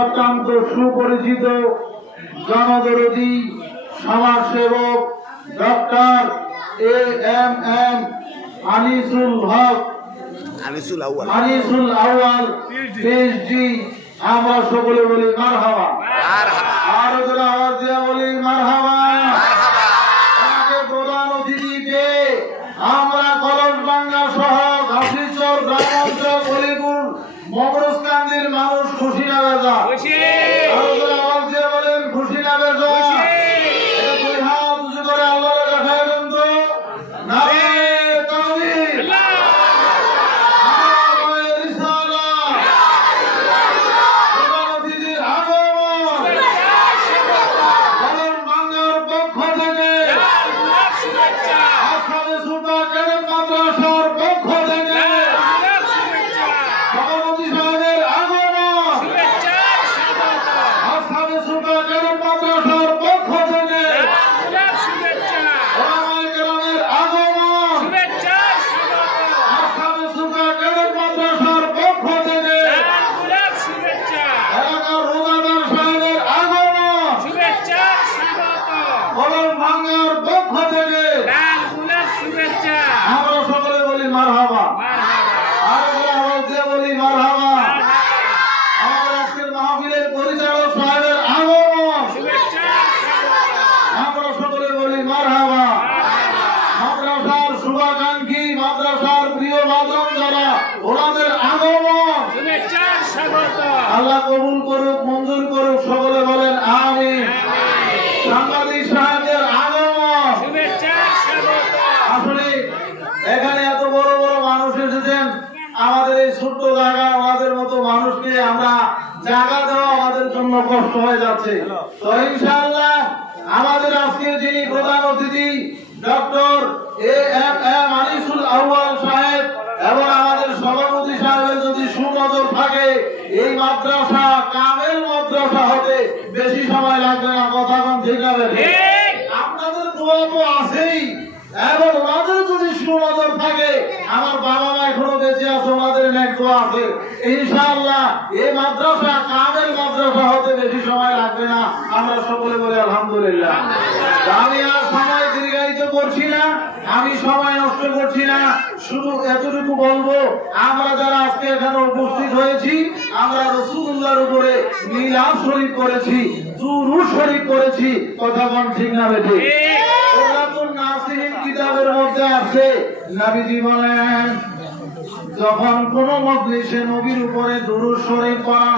অত্যন্ত সুপরিচিত জনদরদী সমাজসেবক ডক্টর এ.এম.এম. আনিসুল আউয়াল পিএইচডি। আমরা সকলে বলি মারহাবা। আরো যারা আওয়াজ দিয়ে বলি মারহাবা। প্রধান অতিথি পেয়ে আমরা কলসডাঙ্গা সহ ঘাসিচর গ্রাম অঞ্চল হলিপুর মগরজকান্দির মানুষ খুশি না বেজা? আরো যারা আওয়াজ দিয়ে বলেন খুশি না বেজা? দুই হাত উঁচু করে আল্লাহর দেখায় দেন তো। নারায়ে তাকবীর, নারায়ে রিসালাত। প্রধান অতিথির আগমন কলসডাঙ্গার পক্ষ থেকে, আসহাবে সুফা ক্যাডেট মাদ্রাসার পক্ষ থেকে সভাপতি সাহেবের আগমন, আসহাবে সুফা ক্যাডেট মাদ্রাসার পক্ষ থেকে ওলামায়ে কেরামের আগমন, আসহাবে সুফা ক্যাডেট মাদ্রাসার পক্ষ থেকে এলাকার রোজাদার সাহেবের আগমন, কলসডাঙ্গার পক্ষ থেকে আমরা সকলে বলি মারহাবা। আরো যারা আওয়াজ দিয়ে বলি মারহাবা। আমাদের আজকের মাহফিলের পরিচালক সাহেবের আগমন, আমরা সকলে বলি মারহাবা। মাদ্রাসার শুভাকাঙ্ক্ষী, মাদ্রাসার প্রিয় বাদন যারা, ওনাদের আগমন আল্লাহ কবুল করুক, মঞ্জুর করুক, সকলে বলেন আমিন। সাংবাদিক সাহেবের আগমন। আসলে এখানে এত বড় বড় মানুষ এসেছেন, আমাদের এই ছোট্ট জায়গা, আমাদের মতো মানুষকে আমরা জায়গা দেওয়া আমাদের জন্য কষ্ট হয়ে যাচ্ছে। তো ইনশাআল্লাহ আমাদের আজকে যিনি প্রধান অতিথি ডক্টর এ.এম.এম. আনিসুল আউয়াল সাহেব এবং আমাদের সভাপতি সাহেবের যদি সুনজর থাকে, এই মাদ্রাসা কামেল মাদ্রাসা হতে বেশি সময় লাগবে না। কথা কোন ঠিক হবে? আপনাদের দোয়া তো আছেই, এবং ওনাদের যদি সুনজর থাকে, আমার বাবা মা এখনো বেঁচে আছে, ওনাদের নেক দোয়া আছে, ইনশাআল্লাহ এই মাদ্রাসা কামেল মাদ্রাসা হতে বেশি সময় লাগবে না। আমরা সকলে বলি আলহামদুলিল্লাহ। আমি আর সময় দীর্ঘায়িত করছি না, আমি সময় নষ্ট করছি না, শুধু এতটুকু বলবো, আমরা যারা আজকে এখানে উপস্থিত হয়েছি, আমরা রাসূলুল্লাহর উপরে মিলাদ শরীফ করেছি, দুরূদ শরীফ করেছি। কথা কোন ঠিক না বেঠিক? কিতাবের মধ্যে আছে, নবীজি বলেন যখন কোন মজলিসে নবীর উপরে দুরূদ শরীফ পড়া